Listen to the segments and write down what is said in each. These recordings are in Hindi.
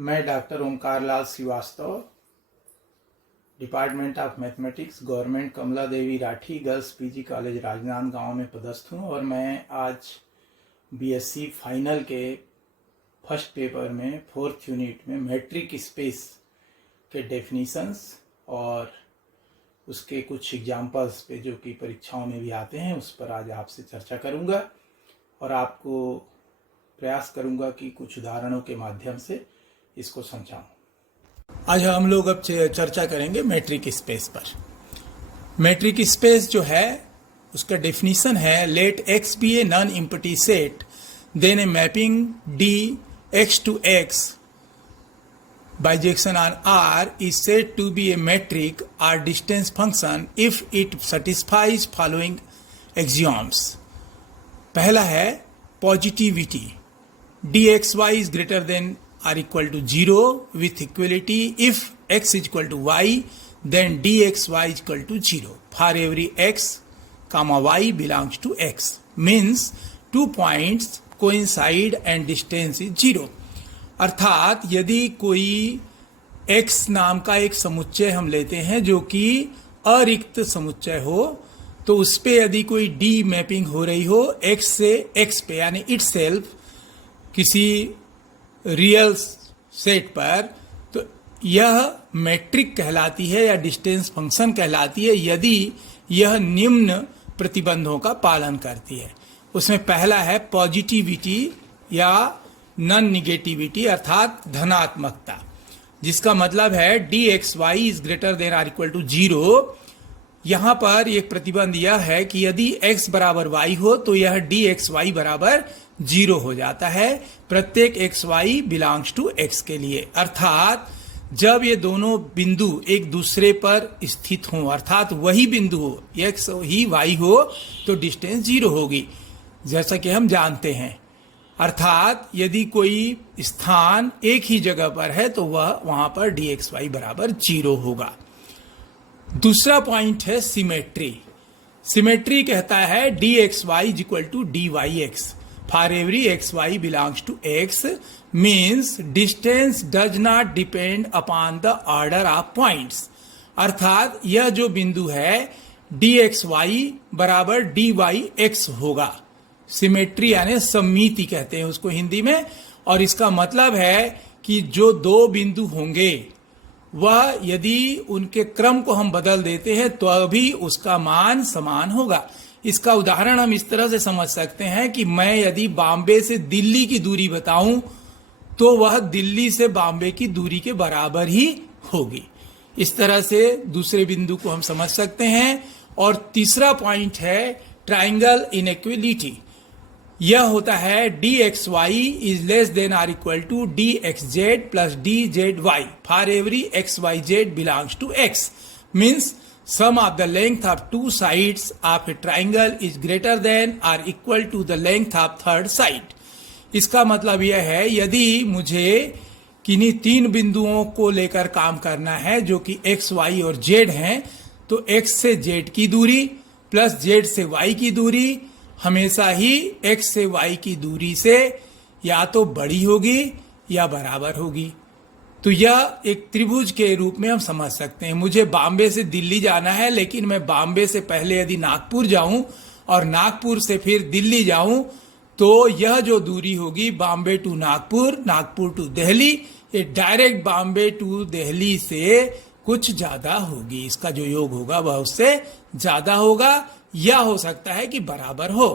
मैं doctor Omkar Lal Shrivastava, department of mathematics, government Kamla Devi Rathi girls PG college Rajnandgaon में पदस्थ हूँ और मैं आज बीएससी फाइनल के फर्स्ट पेपर में 4th यूनिट में मैट्रिक स्पेस के डेफिनीशंस और उसके कुछ एग्जाम्पल्स पे जो कि परीक्षाओं में भी आते हैं उस पर आज आपसे चर्चा करूँगा और आपको प्रयास करूँगा कि कुछ उदाहरणों के माध्यम से इसको समझाऊं। आज हम लोग अब चर्चा करेंगे मैट्रिक स्पेस पर। मैट्रिक स्पेस जो है उसका डेफिनीशन है, let x be a non empty set then a mapping d x to x bijection on R is said to be a metric or distance function if it satisfies following axioms. पहला है positivity, d x y is greater than are equal to 0 with equality if x is equal to y then dxy is equal to 0 for every x comma y belongs to x means 2 points coincide and distance is 0। अर्थात यदि कोई x नाम का एक समुच्चय हम लेते हैं जो कि अरिक्त समुच्चय हो तो उस पे यदि कोई d मैपिंग हो रही हो x से x पे यानी इटसेल्फ किसी रियल सेट पर, तो यह मैट्रिक कहलाती है या डिस्टेंस फंक्शन कहलाती है यदि यह निम्न प्रतिबंधों का पालन करती है। उसमें पहला है पॉजिटिविटी या नॉन निगेटिविटी अर्थात धनात्मकता, जिसका मतलब है d x y is greater than or equal to 0। यहां पर एक प्रतिबंध यह है कि यदि x बराबर y हो तो यह डी एक्स वाई बराबर 0 हो जाता है प्रत्येक x y belongs to x के लिए। अर्थात जब ये दोनों बिंदु एक दूसरे पर स्थित हों अर्थात वही बिंदु हो x ही y हो तो डिस्टेंस 0 होगी, जैसा कि हम जानते हैं। अर्थात यदि कोई स्थान एक ही जगह पर है तो वह वहां पर डी एक्स वाई बराबर 0 होगा। दूसरा पॉइंट है सिमेट्री। सिमेट्री कहता है d x y is equal to d y x for every x y belongs to x means distance does not depend upon the order of points. अर्थात यह जो बिंदु है डी एक्स वाई बराबर डी वाई एक्स होगा। सिमेट्री यानी सममिति कहते हैं उसको हिंदी में, और इसका मतलब है कि जो दो बिंदु होंगे वह यदि उनके क्रम को हम बदल देते हैं तो अभी उसका मान समान होगा। इसका उदाहरण हम इस तरह से समझ सकते हैं कि मैं यदि बॉम्बे से दिल्ली की दूरी बताऊं तो वह दिल्ली से बॉम्बे की दूरी के बराबर ही होगी। इस तरह से दूसरे बिंदु को हम समझ सकते हैं। और तीसरा पॉइंट है ट्राइंगल इनइक्वालिटी। यह होता है d x y is less than or equal to d x z plus d z y for every x y z belongs to x means sum of the length of two sides of a triangle is greater than or equal to the length of third side. इसका मतलब यह है यदि मुझे किन्हीं तीन बिंदुओं को लेकर काम करना है जो कि एक्स वाई और जेड हैं तो एक्स से जेड की दूरी प्लस जेड से वाई की दूरी हमेशा ही x से y की दूरी से या तो बड़ी होगी या बराबर होगी। तो यह एक त्रिभुज के रूप में हम समझ सकते हैं। मुझे बॉम्बे से दिल्ली जाना है लेकिन मैं बॉम्बे से पहले यदि नागपुर जाऊं और नागपुर से फिर दिल्ली जाऊं तो यह जो दूरी होगी बॉम्बे टू नागपुर, नागपुर टू दिल्ली, ये डायरेक्ट बॉम्बे टू दिल्ली से कुछ ज्यादा होगी। इसका जो योग होगा वह उससे ज्यादा होगा या हो सकता है कि बराबर हो।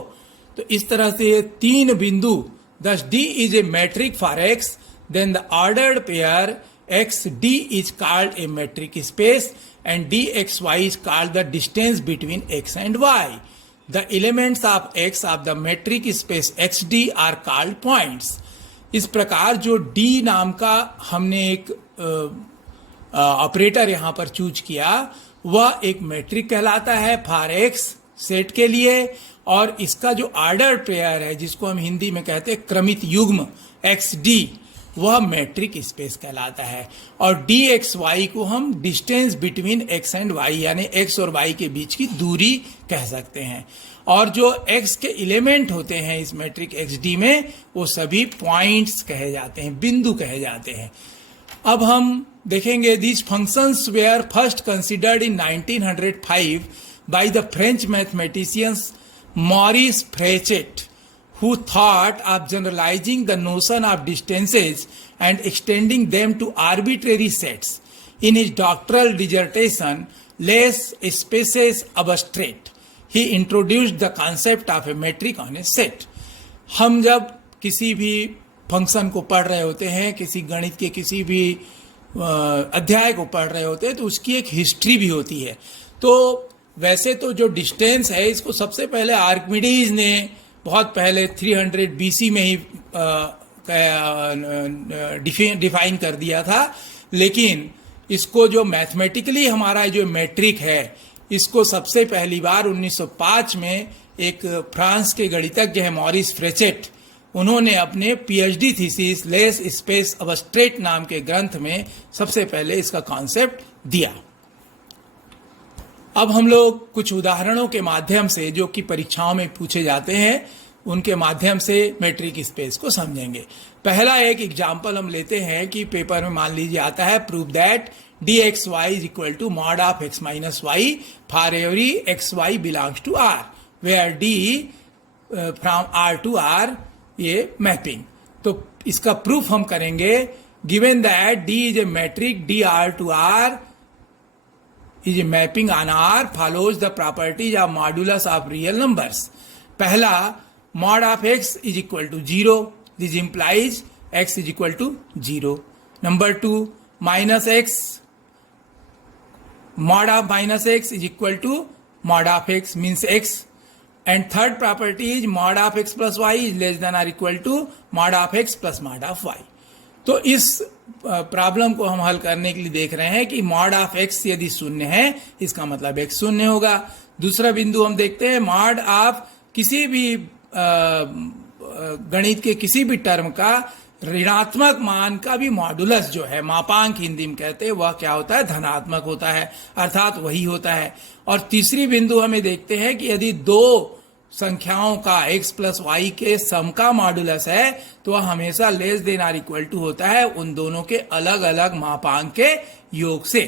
तो इस तरह से ये तीन बिंदु thus D is a metric for x then the ordered pair XD is called a metric space and DXY is called the distance between x and y. The elements of x of the metric space XD are called points. इस प्रकार जो D नाम का हमने एक ऑपरेटर यहां पर चूज किया वह एक मैट्रिक कहलाता है फॉर एक्स सेट के लिए, और इसका जो ऑर्डर पेयर है जिसको हम हिंदी में कहते हैं क्रमित युग्म XD वह मैट्रिक स्पेस कहलाता है। और डी एक्स वाई को हम distance between x and y यानी एक्स और वाई के बीच की दूरी कह सकते हैं। और जो एक्स के एलिमेंट होते हैं इस मैट्रिक एक्स डी में वो सभी पॉइंट्स कहे जाते हैं, बिंदु कहे जाते हैं। अब हम देखेंगे these functions were first considered in 1905 by the French mathematicians Maurice Fréchet, who thought of generalizing the notion of distances and extending them to arbitrary sets. In his doctoral dissertation, Les Spaces Abstract, he introduced the concept of a metric on a set. हम जब किसी भी फंक्शन को पढ़ रहे होते हैं, किसी गणित के किसी भी अध्याय को पढ़ रहे होते हैं, तो उसकी एक हिस्ट्री भी होती है। तो वैसे तो जो डिस्टेंस है इसको सबसे पहले आर्किमिडीज ने बहुत पहले 300 बीसी में ही डिफाइन कर दिया था, लेकिन इसको जो मैथमेटिकली हमारा जो मैट्रिक है इसको सबसे पहली बार 1905 में एक फ्रांस के गणितज्ञ है मॉरिस फ्रेचेट, उन्होंने अपने पीएचडी थीसिस लेस स्पेस अबस्ट्रेट नाम के ग्रंथ में सबसे पहले इसका कॉन्सेप्ट दिया। अब हम लोग कुछ उदाहरणों के माध्यम से जो कि परीक्षाओं में पूछे जाते हैं उनके माध्यम से मैट्रिक स्पेस को समझेंगे। पहला एक एग्जाम्पल हम लेते हैं कि पेपर में मान लीजिए आता है prove that d x y is equal to mod of x minus y for every x y belongs to R, where d from R to R ये मैपिंग। तो इसका प्रूफ हम करेंगे given that d is a metric d R to R is a mapping on R follows the properties of modulus of real numbers. पहला mod of x is equal to 0, this implies x is equal to 0। Number 2 minus x, mod of minus x is equal to mod of x means x. And third property is mod of x plus y is less than or equal to mod of x plus mod of y. तो इस प्रॉब्लम को हम हल करने के लिए देख रहे हैं कि मॉड ऑफ x यदि शून्य है इसका मतलब x शून्य होगा। दूसरा बिंदु हम देखते हैं मॉड ऑफ किसी भी गणित के किसी भी टर्म का ऋणात्मक मान का भी मॉडुलस जो है मापांक हिंदी में कहते हैं वह क्या होता है, धनात्मक होता है, अर्थात वही होता है। और तीसरी बिंदु हमें देखते हैं कि यदि दो संख्याओं का x प्लस वाई के सम का मॉडुलस है तो वह हमेशा लेस देन और इक्वल टू होता है उन दोनों के अलग अलग मापांक के योग से।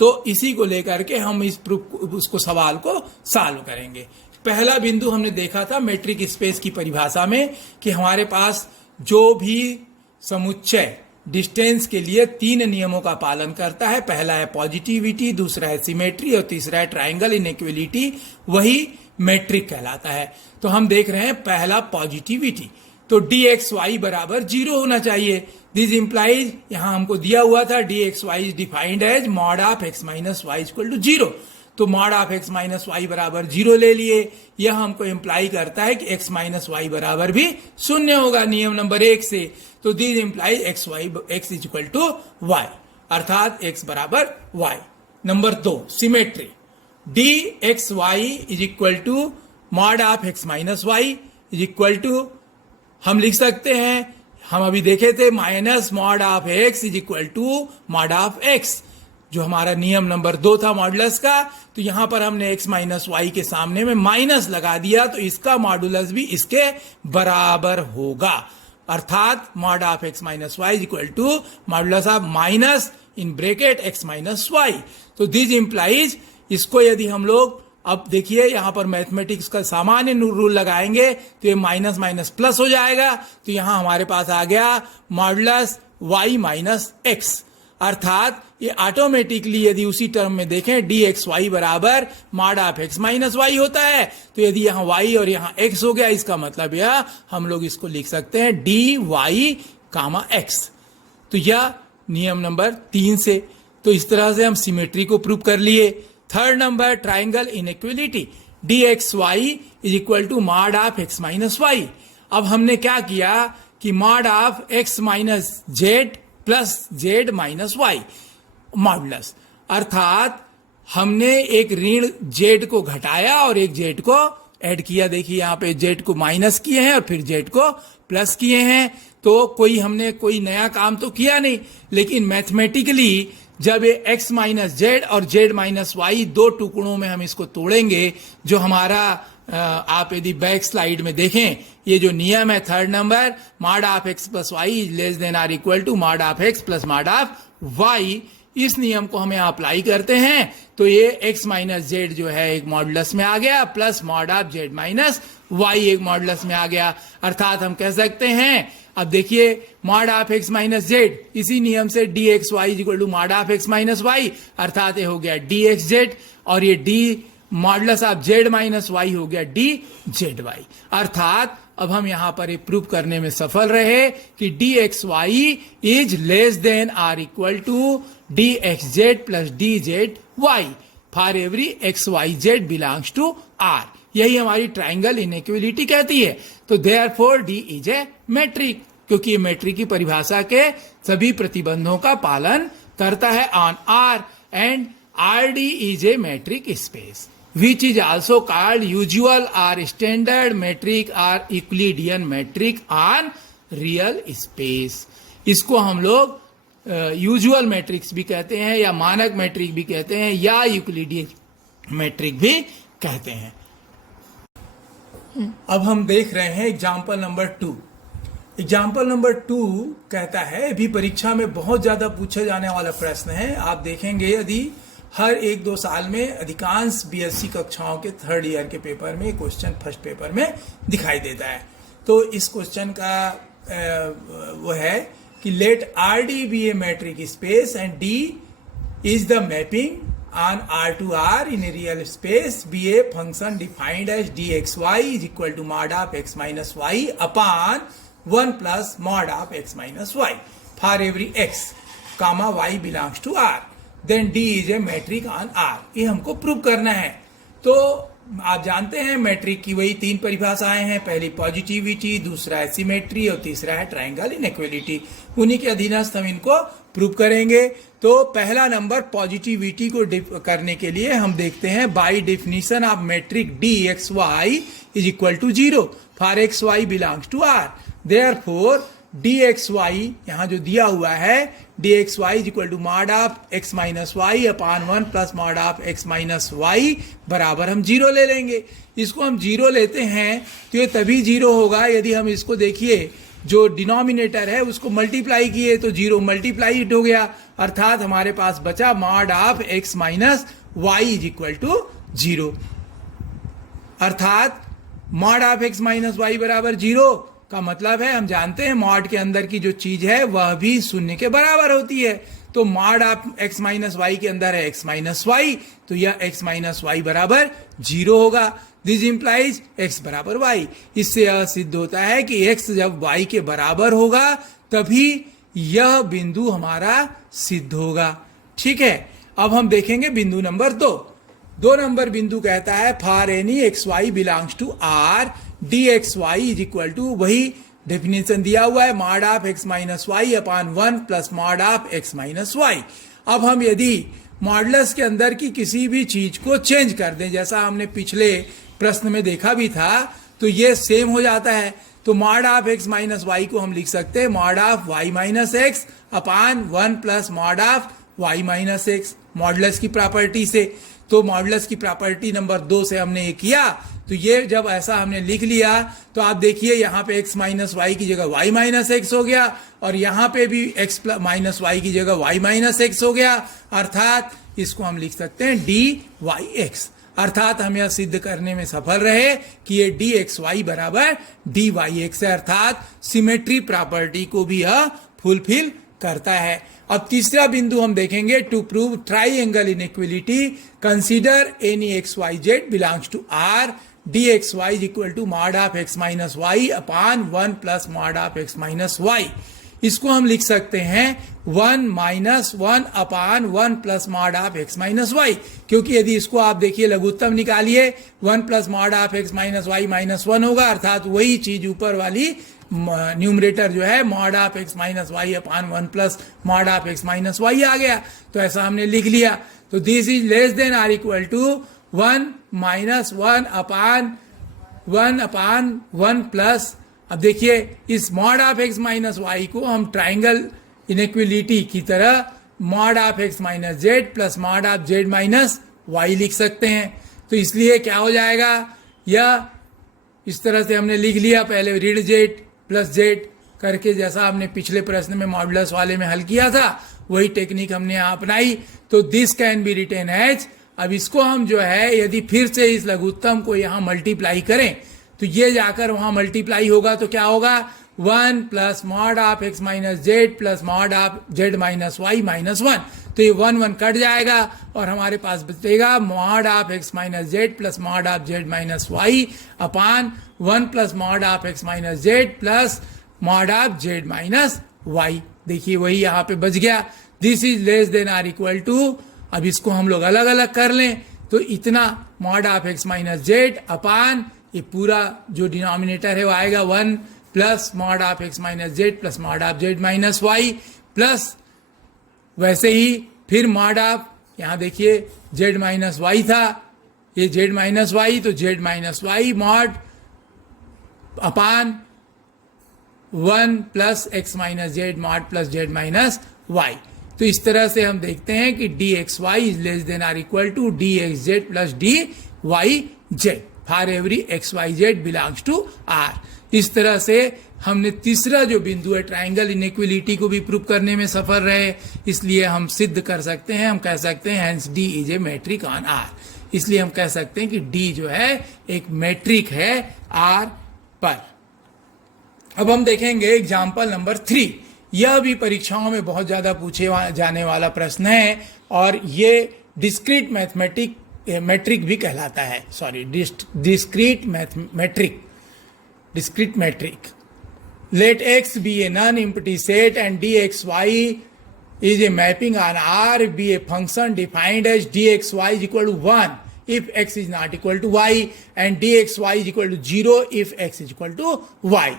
तो इसी को लेकर के हम इस उसको सवाल को सॉल्व करेंगे। पहला बिंदु हमने देखा था मैट्रिक स्पेस की परिभाषा में कि हमारे पास जो भी समुच्चय डिस्टेंस के लिए 3 नियमों का पालन करता है, पहला है पॉजिटिविटी, दूसरा है सिमेट्री और तीसरा है ट्रायंगल इनइक्वलिटी, वही मैट्रिक कहलाता है। तो हम देख रहे हैं पहला पॉजिटिविटी, तो डी एक्स वाई बराबर 0 होना चाहिए। दिस इंप्लाइज यहां हमको दिया हुआ था d x y is defined as mod of x minus y equal to 0, तो mod of x minus y बराबर 0 ले लिए। यह हमको इंप्लाई करता है कि एक्स माइनस वाई बराबर भी 0 होगा नियम नंबर 1 से। तो this imply x is equal to y, अर्थात एक्स बराबर y. Number 2 symmetry, d x y is equal to mod of x minus y is equal to, हम लिख सकते हैं, हम अभी देखे थे minus mod of x is equal to mod of x, जो हमारा नियम नंबर 2 था मॉडुलस का। तो यहां पर हमने x माइनस वाई के सामने में माइनस लगा दिया, तो इसका मॉडुलस भी इसके बराबर होगा, अर्थात mod of x minus y equal to modulus of minus in bracket x minus y. तो दिस इंप्लाइज, इसको यदि हम लोग अब देखिए यहां पर मैथमेटिक्स का सामान्य रूल लगाएंगे तो ये माइनस माइनस प्लस हो जाएगा, तो यहां हमारे पास आ गया मॉडुलस y माइनस एक्स, अर्थात ये ऑटोमेटिकली यदि उसी टर्म में देखें डी एक्स वाई बराबर mod of x minus y होता है, तो यदि यहाँ y और यहाँ x हो गया इसका मतलब यह हम लोग इसको लिख सकते हैं डी वाई कामा एक्स। तो यह नियम नंबर 3 से, तो इस तरह से हम सिमेट्री को प्रूव कर लिए। Third number triangle inequality, d x y is equal to mod of x minus y. अब हमने क्या किया कि mod of x minus z plus z minus y modulus, अर्थात हमने एक ऋण जेड को घटाया और एक जेड को ऐड किया। देखिए यहां पे जेड को माइनस किए हैं और फिर जेड को प्लस किए हैं, तो कोई हमने कोई नया काम तो किया नहीं, लेकिन मैथमेटिकली जब ये x माइनस जेड और z माइनस वाई दो टुकड़ों में हम इसको तोड़ेंगे, जो हमारा आप यदि बैक स्लाइड में देखें, ये जो नियम है third number, mod of x plus y less than or equal to mod of x plus mod of y, इस नियम को हमें अप्लाई करते हैं तो ये x माइनस जेड जो है एक मॉडुलस में आ गया, plus mod of z minus y एक मॉडुलस में आ गया। अर्थात हम कह सकते हैं, अब देखिए mod of x minus z, इसी नियम से d x y equal to mod of x minus y, अर्थात ये हो गया डी एक्स जेड, और ये d modulus of z minus y हो गया डी जेड वाई। अर्थात अब हम यहां पर ये प्रूव करने में सफल रहे कि d x y is less than or equal to d x z plus d z y for every x y z belongs to R. यही हमारी ट्राइंगल इनइक्वालिटी कहती है। तो therefore d is a metric, क्योंकि ये मैट्रिक की परिभाषा के सभी प्रतिबंधों का पालन करता है on R, and R d is a metric space which is also called usual or standard metric or Euclidean metric on real space। इसको हम लोग यूजुअल मैट्रिक्स भी कहते हैं, या मानक मैट्रिक भी कहते हैं, या यूक्लिडियन मैट्रिक भी कहते हैं। अब हम देख रहे हैं एग्जाम्पल नंबर 2। एग्जाम्पल नंबर 2 कहता है, अभी परीक्षा में बहुत ज्यादा पूछे जाने वाला प्रश्न है। आप देखेंगे यदि हर 1-2 साल में अधिकांश बीएससी कक्षाओं के थर्ड ईयर के पेपर में क्वेश्चन फर्स्ट पेपर में दिखाई देता है। तो इस क्वेश्चन का वो है कि let R d be a metric space and d is the mapping on R to R in a real space be a function defined as d x y is equal to mod of x minus y upon 1 plus mod of x minus y for every x comma y belongs to R, then d is a metric on R. ये हमको प्रूव करना है। तो आप जानते हैं मैट्रिक की वही 3 परिभाषाएं हैं, पहली पॉजिटिविटी, दूसरा है सिमेट्री और तीसरा है ट्राइंगल इनइक्वालिटी। उन्हीं के अधीनस्थ हम इनको प्रूव करेंगे। तो पहला नंबर पॉजिटिविटी को करने के लिए हम देखते हैं, by definition of metric d x y is equal to 0 for x y belongs to R, therefore d x y यहां जो दिया हुआ है d x y is equal to mod of x minus y upon 1 plus mod of x minus y बराबर हम 0 ले लेंगे। इसको हम 0 लेते हैं तो ये तभी 0 होगा यदि हम इसको देखिए जो डिनोमिनेटर है उसको मल्टीप्लाई किए तो 0 मल्टीप्लाई हो गया, अर्थात हमारे पास बचा mod of x minus y is equal to 0, अर्थात mod of x minus y बराबर 0 का मतलब है, हम जानते हैं मॉड के अंदर की जो चीज है वह भी 0 के बराबर होती है। तो mod of x minus y के अंदर है एक्स माइनस वाई, तो यह एक्स माइनस वाई बराबर 0 होगा। दिस इंप्लाइज एक्स बराबर वाई। इससे यह सिद्ध होता है कि एक्स जब वाई के बराबर होगा तभी यह बिंदु हमारा सिद्ध होगा। ठीक है, अब हम देखेंगे बिंदु नंबर 2 नंबर बिंदु कहता है for any x y belongs to R d x y is equal to, वही डेफिनेशन दिया हुआ है, mod of x minus y upon 1 plus mod of x minus y. अब हम यदि मॉडुलस के अंदर की किसी भी चीज को चेंज कर दें, जैसा हमने पिछले प्रश्न में देखा भी था, तो ये सेम हो जाता है। तो mod of x minus y को हम लिख सकते हैं mod of y minus x upon 1 plus mod of y minus x, modulus की प्रॉपर्टी से। तो मॉडुलस की प्रॉपर्टी नंबर 2 से हमने ये किया, तो ये जब ऐसा हमने लिख लिया तो आप देखिए यहाँ पे x माइनस वाई की जगह y माइनस एक्स हो गया, और यहाँ पे भी x माइनस वाई की जगह y माइनस एक्स हो गया, अर्थात इसको हम लिख सकते हैं डी वाई एक्स। अर्थात हम यह सिद्ध करने में सफल रहे कि ये डी एक्स वाई बराबर डी वाई एक्स है, अर्थात सिमेट्री प्रॉपर्टी को भी यह फुलफिल करता है। अब तीसरा बिंदु हम देखेंगे, to prove triangle inequality consider any x y z belongs to R d x y is equal to mod of x minus y upon 1 plus mod of x minus y. इसको हम लिख सकते हैं 1 minus 1 upon 1 plus mod of x minus y, क्योंकि यदि इसको आप देखिए लघुत्तम निकालिए 1 plus mod of x minus y minus 1 होगा, अर्थात वही चीज ऊपर वाली न्यूमरेटर जो है mod of x minus y upon 1 plus mod of x minus y आ गया। तो ऐसा हमने लिख लिया। तो this is less than or equal to 1 minus 1 upon 1 plus अब देखिए इस mod of x minus y को हम ट्राइंगल इनइक्वलिटी की तरह mod of x minus z plus mod of z minus y लिख सकते हैं। तो इसलिए क्या हो जाएगा, यह इस तरह से हमने लिख लिया, पहले ऋण जेड प्लस जेड करके, जैसा हमने पिछले प्रश्न में मॉडुलस वाले में हल किया था वही टेक्निक हमने यहाँ अपनाई। तो this can be written as, अब इसको हम जो है यदि फिर से इस लघुत्तम को यहाँ मल्टीप्लाई करें तो ये जाकर वहां मल्टीप्लाई होगा तो क्या होगा, 1 plus mod of x minus z plus mod of z minus y minus 1। तो ये 1 1 कट जाएगा और हमारे पास बचेगा mod of x minus z plus mod of z minus y upon 1 plus mod of x minus z plus mod of z minus y. देखिए वही यहाँ पे बच गया, this is less than or equal to, अब इसको हम लोग अलग अलग कर लें तो इतना mod of x minus z upon ये पूरा जो डिनोमिनेटर है वो आएगा 1 plus mod of x minus z plus mod of z minus y plus वैसे ही फिर मॉड ऑफ, यहाँ देखिए z माइनस वाई था, ये z माइनस वाई तो z minus y mod upon 1 plus x minus z mod plus z minus y. तो इस तरह से हम देखते हैं कि d x y is less than or equal to d x z plus d y z for every x y z belongs to R. इस तरह से हमने तीसरा जो बिंदु है ट्राइंगल इनइक्वलिटी को भी प्रूव करने में सफल रहे, इसलिए हम सिद्ध कर सकते हैं, हम कह सकते हैं hence d is a metric on R. इसलिए हम कह सकते हैं कि डी जो है एक मैट्रिक है आर पर। अब हम देखेंगे एग्जाम्पल नंबर 3। यह भी परीक्षाओं में बहुत ज्यादा पूछे जाने वाला प्रश्न है और ये डिस्क्रीट मैट्रिक भी कहलाता है, sorry discrete metric. Let x be a non-empty set and dxy is a mapping on R, be a function defined as dxy is equal to 1 if x is not equal to y and dxy is equal to 0 if x is equal to y।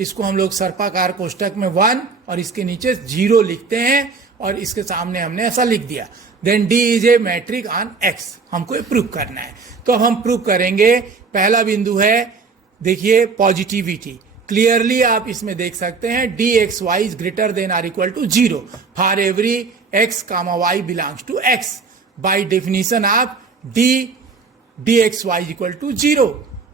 इसको हम लोग सर्पाकार कोष्टक में 1 और इसके नीचे 0 लिखते हैं और इसके सामने हमने ऐसा लिख दिया। Then d is a metric on x, हमको प्रूव करना है। तो अब हम प्रूव करेंगे। पहला बिंदु है देखिए पॉजिटिविटी, क्लियरली आप इसमें देख सकते हैं d x y is greater than or equal to 0 for every x comma y belongs to x। By definition of d x y equal to 0,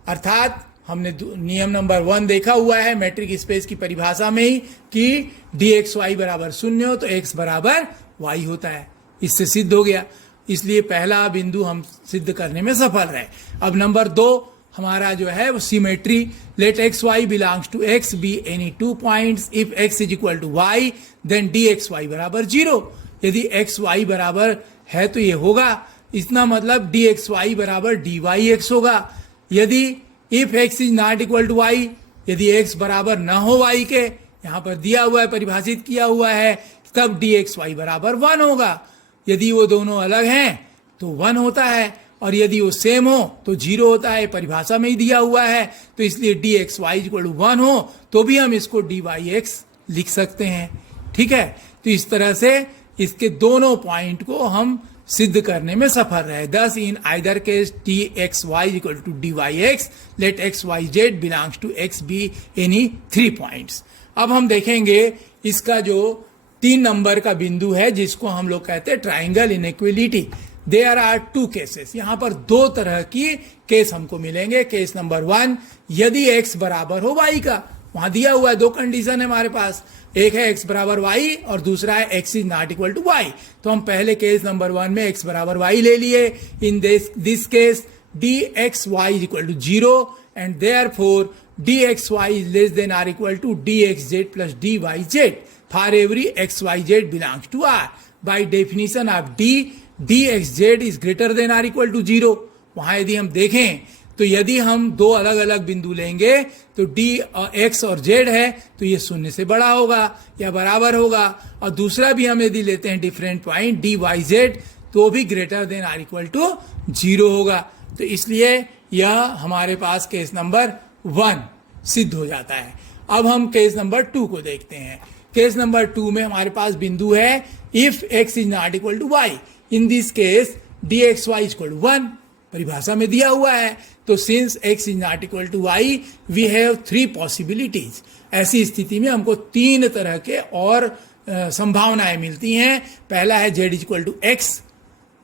अर्थात हमने नियम नंबर 1 देखा हुआ है मैट्रिक स्पेस की परिभाषा में ही कि डी एक्स वाई बराबर 0 हो तो x बराबर y होता है, इससे सिद्ध हो गया। इसलिए पहला बिंदु हम सिद्ध करने में सफल रहे। अब नंबर 2 हमारा जो है वो symmetry, let x y belongs to x be any 2 points if x is equal to y then d x y बराबर 0। यदि एक्स वाई बराबर है तो ये होगा, इतना मतलब डी एक्स वाई बराबर डी वाई एक्स होगा। यदि if x is not equal to y, यदि एक्स बराबर न हो वाई के, यहाँ पर दिया हुआ है परिभाषित किया हुआ है, तब डी एक्स वाई बराबर 1 होगा। यदि वो दोनों अलग हैं तो 1 होता है और यदि वो सेम हो तो 0 होता है, परिभाषा में ही दिया हुआ है। तो इसलिए d x y equal to 1 हो तो भी हम इसको डी वाई एक्स लिख सकते हैं, ठीक है। तो इस तरह से इसके दोनों पॉइंट को हम सिद्ध करने में सफल रहे। Thus in either case d x y equal to d y x let x y z belongs to x be any 3 points. अब हम देखेंगे इसका जो 3 नंबर का बिंदु है जिसको हम लोग कहते हैं triangle inequality. There are 2 cases, यहाँ पर 2 तरह की केस हमको मिलेंगे। केस नंबर 1, यदि x बराबर हो y का, वहां दिया हुआ है 2 कंडीशन है हमारे पास, एक है x बराबर y और दूसरा है x is not equal to y। तो हम पहले केस नंबर 1 में x बराबर y ले लिए। In this case d x y is equal to 0 and therefore d x y is less than or equal to d x z plus d y z for every x y z belongs to R. By definition of d x z is greater than or equal to 0। वहां यदि हम देखें तो यदि हम 2 अलग अलग बिंदु लेंगे तो डी एक्स और जेड है तो ये 0 से बड़ा होगा या बराबर होगा, और दूसरा भी हम यदि लेते हैं different point d y z तो भी greater than or equal to 0 होगा। तो इसलिए यह हमारे पास केस नंबर 1 सिद्ध हो जाता है। अब हम केस नंबर 2 को देखते हैं। केस नंबर 2 में हमारे पास बिंदु है if x is not equal to y, in this case d x y equal to 1, परिभाषा में दिया हुआ है। तो since x is not equal to y we have 3 possibilities. ऐसी स्थिति में हमको 3 तरह के और संभावनाएं मिलती हैं। पहला है z is equal to x,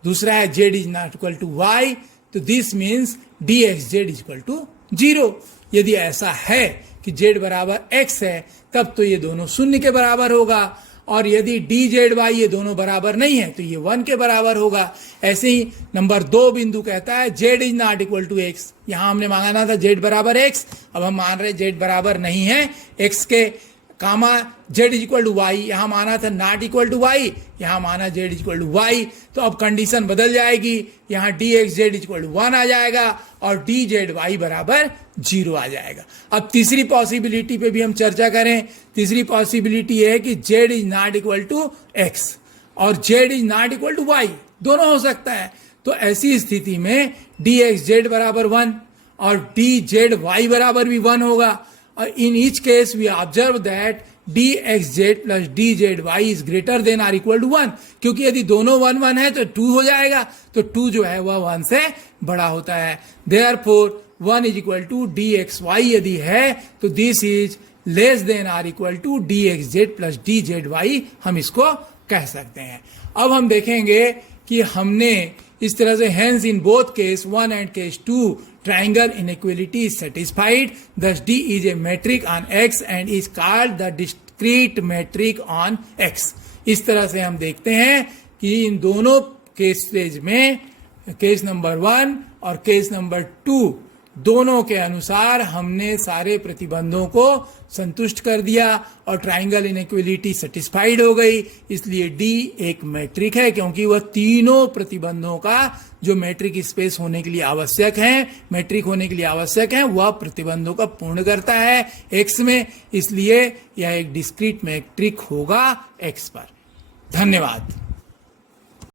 दूसरा है z is not equal to y, तो this means dx z is equal to 0। यदि ऐसा है कि z बराबर x है तब तो ये दोनों शून्य के बराबर होगा, और यदि dz ये दोनों बराबर नहीं है तो ये 1 के बराबर होगा। ऐसे ही नंबर 2 बिंदु कहता है z is not equal to x। यहां हमने मांगा था z बराबर x, अब हम मान रहे z बराबर नहीं है x के, comma z is equal to y, यहां माना था नॉट इक्वल टू वाई, यहां माना z is equal to y. तो अब कंडीशन बदल जाएगी, यहां dx z is equal to 1 आ जाएगा और dz y बराबर 0 आ जाएगा। अब तीसरी पॉसिबिलिटी पे भी हम चर्चा करें। तीसरी पॉसिबिलिटी है कि z is not equal to x और z is not equal to y, दोनों हो सकता है। तो ऐसी स्थिति में dx z बराबर 1 और dz y बराबर भी 1 होगा। In each case we observe that dxz plus dzy is greater than or equal to 1, क्योंकि यदि दोनों 1 1 है तो 2 हो जाएगा, तो 2 जो है वह 1 से बड़ा होता है। Therefore 1 is equal to dxy यदि है तो this is less than or equal to dxz plus dzy, हम इसको कह सकते हैं। अब हम देखेंगे कि हमने इस तरह से hence in both case 1 and case 2 triangle inequality is satisfied, thus D is a metric on X and is called the discrete metric on X। इस तरह से हम देखते हैं कि इन दोनों केसेज में, केस नंबर 1 और केस नंबर 2, दोनों के अनुसार हमने सारे प्रतिबंधों को संतुष्ट कर दिया और ट्राइंगल इनइक्वलिटी सेटिस्फाइड हो गई। इसलिए डी एक मैट्रिक है, क्योंकि वह तीनों प्रतिबंधों का जो मैट्रिक स्पेस होने के लिए आवश्यक है, मैट्रिक होने के लिए आवश्यक है, वह प्रतिबंधों का पूर्ण करता है एक्स में। इसलिए यह एक डिस्क्रीट मैट्रिक होगा एक्स पर। धन्यवाद।